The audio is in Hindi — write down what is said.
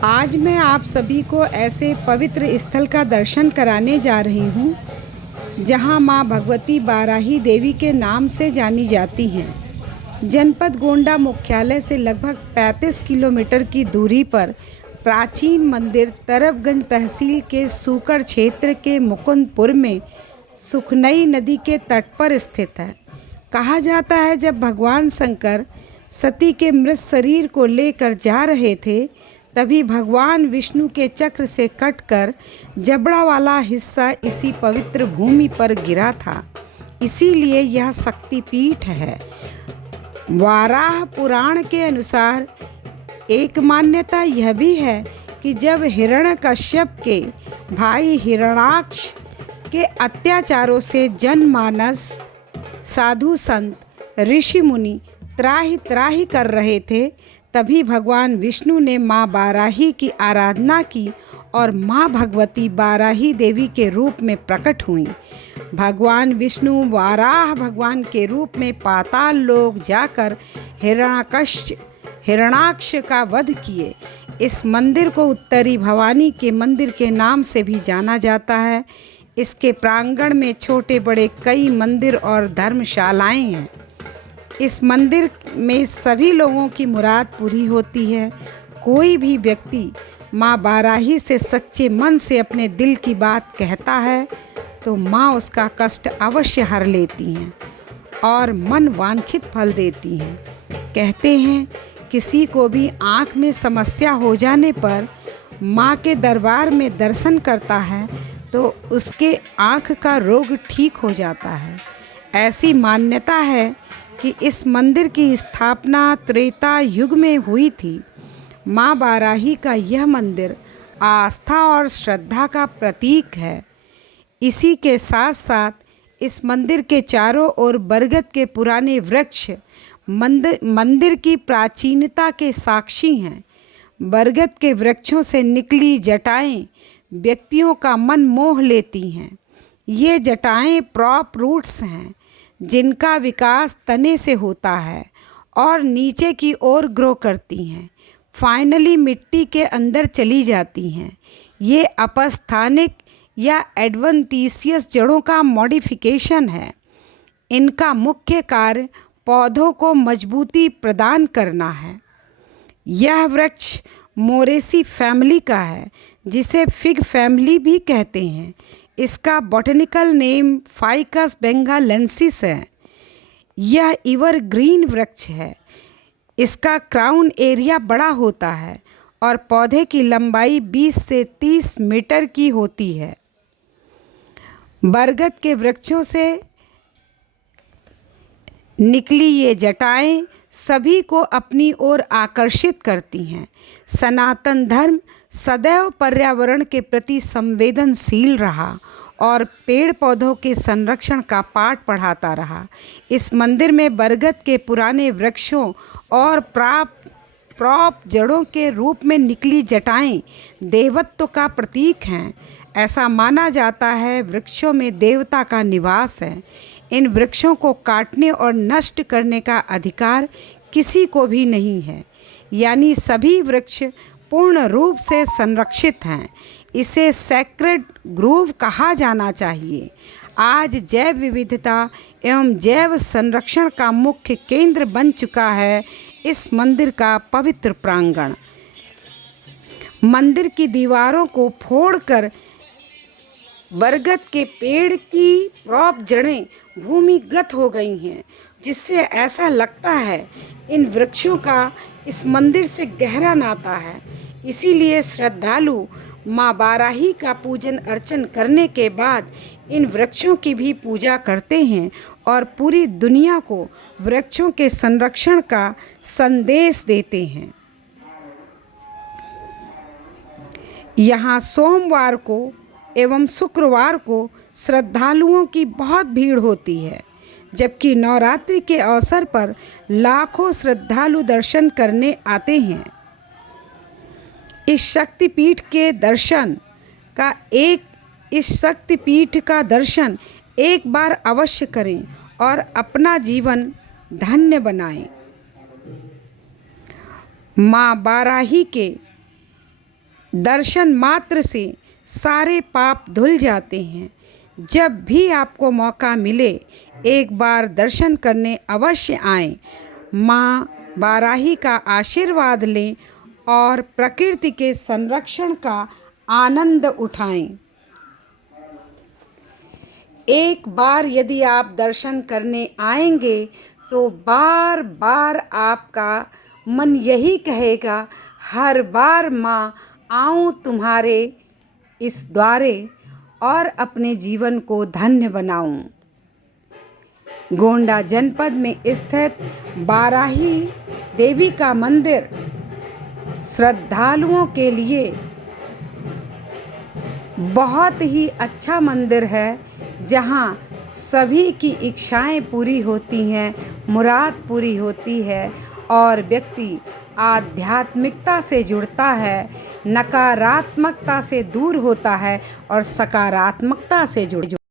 आज मैं आप सभी को ऐसे पवित्र स्थल का दर्शन कराने जा रही हूँ जहाँ माँ भगवती बाराही देवी के नाम से जानी जाती हैं। जनपद गोंडा मुख्यालय से लगभग 35 किलोमीटर की दूरी पर प्राचीन मंदिर तरबगंज तहसील के सूकर क्षेत्र के मुकुंदपुर में सुखनई नदी के तट पर स्थित है। कहा जाता है जब भगवान शंकर सती के मृत शरीर को लेकर जा रहे थे तभी भगवान विष्णु के चक्र से कटकर जबड़ा वाला हिस्सा इसी पवित्र भूमि पर गिरा था। इसीलिए यह शक्तिपीठ है। वाराह पुराण के अनुसार एक मान्यता यह भी है कि जब हिरण्यकश्यप के भाई हिरण्याक्ष के अत्याचारों से जनमानस साधु संत ऋषि मुनि त्राहि त्राहि कर रहे थे तभी भगवान विष्णु ने माँ बाराही की आराधना की और माँ भगवती बाराही देवी के रूप में प्रकट हुई। भगवान विष्णु वाराह भगवान के रूप में पाताल लोक जाकर हिरण्याक्ष का वध किए। इस मंदिर को उत्तरी भवानी के मंदिर के नाम से भी जाना जाता है। इसके प्रांगण में छोटे बड़े कई मंदिर और धर्मशालाएं हैं। इस मंदिर में सभी लोगों की मुराद पूरी होती है। कोई भी व्यक्ति माँ बाराही से सच्चे मन से अपने दिल की बात कहता है तो माँ उसका कष्ट अवश्य हर लेती हैं और मन वांछित फल देती हैं। कहते हैं किसी को भी आँख में समस्या हो जाने पर माँ के दरबार में दर्शन करता है तो उसके आँख का रोग ठीक हो जाता है। ऐसी मान्यता है कि इस मंदिर की स्थापना त्रेता युग में हुई थी। माँ बाराही का यह मंदिर आस्था और श्रद्धा का प्रतीक है। इसी के साथ साथ इस मंदिर के चारों ओर बरगद के पुराने वृक्ष मंदिर की प्राचीनता के साक्षी हैं। बरगद के वृक्षों से निकली जटाएं व्यक्तियों का मन मोह लेती हैं। ये जटाएं प्रॉप रूट्स हैं जिनका विकास तने से होता है और नीचे की ओर ग्रो करती हैं, फाइनली मिट्टी के अंदर चली जाती हैं। ये अपस्थानिक या एडवेंटिशियस जड़ों का मॉडिफिकेशन है। इनका मुख्य कार्य पौधों को मजबूती प्रदान करना है। यह वृक्ष मोरेसी फैमिली का है जिसे फिग फैमिली भी कहते हैं। इसका बॉटनिकल नेम फाइकस बेंगालेंसिस है। यह एवरग्रीन वृक्ष है। इसका क्राउन एरिया बड़ा होता है और पौधे की लंबाई 20 से 30 मीटर की होती है। बरगद के वृक्षों से निकली ये जटाएं सभी को अपनी ओर आकर्षित करती हैं। सनातन धर्म सदैव पर्यावरण के प्रति संवेदनशील रहा और पेड़ पौधों के संरक्षण का पाठ पढ़ाता रहा। इस मंदिर में बरगद के पुराने वृक्षों और प्रॉप जड़ों के रूप में निकली जटाएं देवत्व का प्रतीक हैं। ऐसा माना जाता है वृक्षों में देवता का निवास है। इन वृक्षों को काटने और नष्ट करने का अधिकार किसी को भी नहीं है, यानी सभी वृक्ष पूर्ण रूप से संरक्षित हैं। इसे सैक्रेड ग्रोव कहा जाना चाहिए। आज जैव विविधता एवं जैव संरक्षण का मुख्य केंद्र बन चुका है इस मंदिर का पवित्र प्रांगण। मंदिर की दीवारों को फोड़कर बरगद के पेड़ की प्रॉप जड़ें भूमिगत हो गई हैं, जिससे ऐसा लगता है इन वृक्षों का इस मंदिर से गहरा नाता है। इसीलिए श्रद्धालु माँ बाराही का पूजन अर्चन करने के बाद इन वृक्षों की भी पूजा करते हैं और पूरी दुनिया को वृक्षों के संरक्षण का संदेश देते हैं। यहाँ सोमवार को एवं शुक्रवार को श्रद्धालुओं की बहुत भीड़ होती है, जबकि नवरात्रि के अवसर पर लाखों श्रद्धालु दर्शन करने आते हैं। इस शक्तिपीठ का दर्शन एक बार अवश्य करें और अपना जीवन धन्य बनाएं। माँ बाराही के दर्शन मात्र से सारे पाप धुल जाते हैं। जब भी आपको मौका मिले एक बार दर्शन करने अवश्य आएं। माँ वाराही का आशीर्वाद लें और प्रकृति के संरक्षण का आनंद उठाएं। एक बार यदि आप दर्शन करने आएंगे तो बार बार आपका मन यही कहेगा, हर बार माँ आऊँ तुम्हारे इस द्वारे और अपने जीवन को धन्य बनाऊं। गोंडा जनपद में स्थित वाराही देवी का मंदिर श्रद्धालुओं के लिए बहुत ही अच्छा मंदिर है, जहाँ सभी की इच्छाएं पूरी होती हैं, मुराद पूरी होती है और व्यक्ति आध्यात्मिकता से जुड़ता है, नकारात्मकता से दूर होता है और सकारात्मकता से जुड़